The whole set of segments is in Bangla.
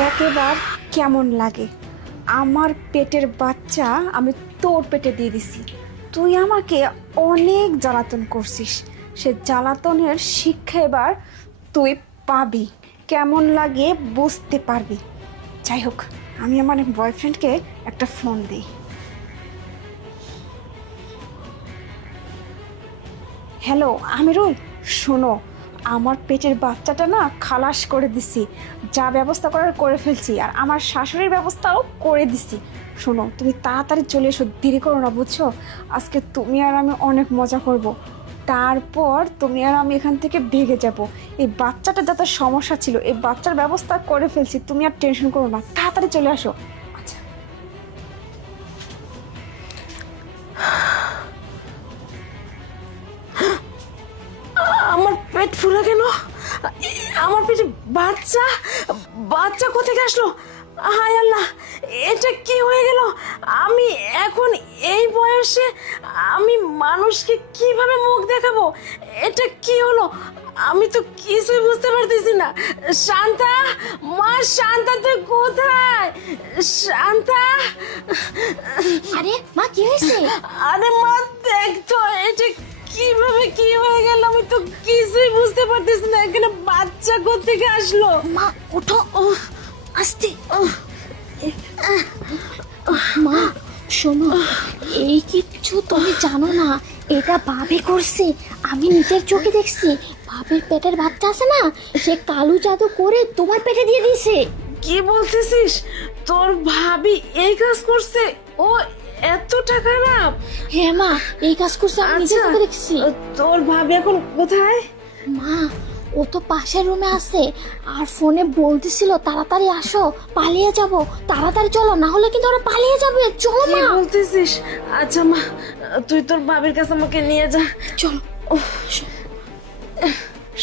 দেখ এবার কেমন লাগে। আমার পেটের বাচ্চা আমি তোর পেটে দিয়ে দিছি। তুই আমাকে অনেক জ্বালাতন করছিস, সে জ্বালাতনের শিক্ষা এবার তুই পাবি। কেমন লাগে বুঝতে পারবি। যাই হোক, আমি আমার বয়ফ্রেন্ডকে একটা ফোন দিই। হ্যালো আমিরুল, শোনো, আমার পেটের বাচ্চাটা না খালাস করে দিছি, যা ব্যবস্থা করার করে ফেলছি, আর আমার শাশুড়ির ব্যবস্থাও করে দিছি। শোনো, তুমি তাড়াতাড়ি চলে এসো, দেরি করো না বুঝছো। আজকে তুমি আর আমি অনেক মজা করব, তারপর তুমি আর আমি এখান থেকে ভেগে যাব। এই বাচ্চাটা যত সমস্যা ছিল, এই বাচ্চার ব্যবস্থা করে ফেলছি, তুমি আর টেনশন করো না, তাড়াতাড়ি চলে আসো। আচ্ছা, আমার পেট ফুলে কেন? আমার পেটে বাচ্চা বাচ্চা কোথেকে আসলো? হায় আল্লাহ, এটা কি হয়ে গেল? আমি এখন এই বয়সে আমি মানুষকে কিভাবে মুখ দেখাবো? এটা কি হলো? আমি তো কিছুই বুঝতে পারতেছি না। শান্তা, মা শান্তা, তুই কোথায়? শান্তা, আরে মা, কি হয়েছে? আরে মা দেখ তো, এটা কিভাবে কি হয়ে গেল? আমি তো কিছুই বুঝতে পারতেছি না। এখানে বাচ্চা কোত্থেকে আসলো? মা ওঠো, আস্তে। মা শোনো, এই কিচ্ছু তুমি জানো না, এটা ভাবি করছে। আমি নিজের চোখে দেখছি। ভাবির পেটের বাচ্চা আছে না, সে কালো জাদু করে তোমার পেটে দিয়ে দিয়েছে। কি বলতেছিস? তোর ভাবি এই কাজ করছে? ও এতটা খারাপ? হ্যাঁ মা, এই কাজ করছে, আমি নিজের চোখে দেখছি। তোর ভাবি এখন কোথায়? মা, ও তো পাশের রুমে আছে, আর ফোনে বলতেছিল তাড়াতাড়ি আসো, পালিয়ে যাব, তাড়াতাড়ি চলো, না হলে কিন্তু ওরা পালিয়ে যাবে। চলো কি মা, বলতেছিস? আচ্ছা মা, তুই তোর ভাবির কাছে আমাকে নিয়ে যা। চলো।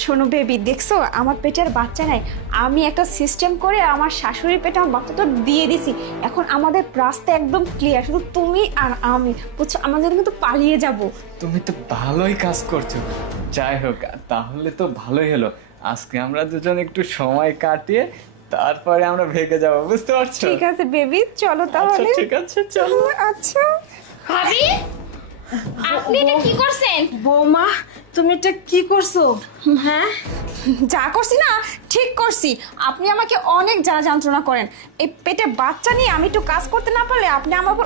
শোনো বেবি, দেখছো আমার পেটের বাচ্চা নাই, আমি একটা সিস্টেম করে আমার শাশুড়ির পেটে আমার বাচ্চাটা দিয়ে দিছি। এখন আমাদের রাস্তা একদম ক্লিয়ার, শুধু তুমি আর আমি বুঝছো। আমাদের কিন্তু পালিয়ে যাব। তুমি তো ভালোই কাজ করছো। যাই হোক, তাহলে তো ভালোই হলো। আজকে আমরা দুজন একটু সময় কাটিয়ে তারপরে আমরা ভেগে যাব, বুঝতে পারছো? ঠিক আছে বেবি, চলো আচ্ছা, তাহলে। ঠিক আছে, চলো। আচ্ছা ভাবি, আপনি এটা কি করছেন? বৌমা, তুমি এটা কি করছো? হ্যাঁ, যা করছি না ঠিক করছি। আপনি আমাকে অনেক জ্বালা যন্ত্রণা করেন। এই পেটে বাচ্চা নিয়ে আমি একটু কাজ করতে না পারলে আপনি আমার উপর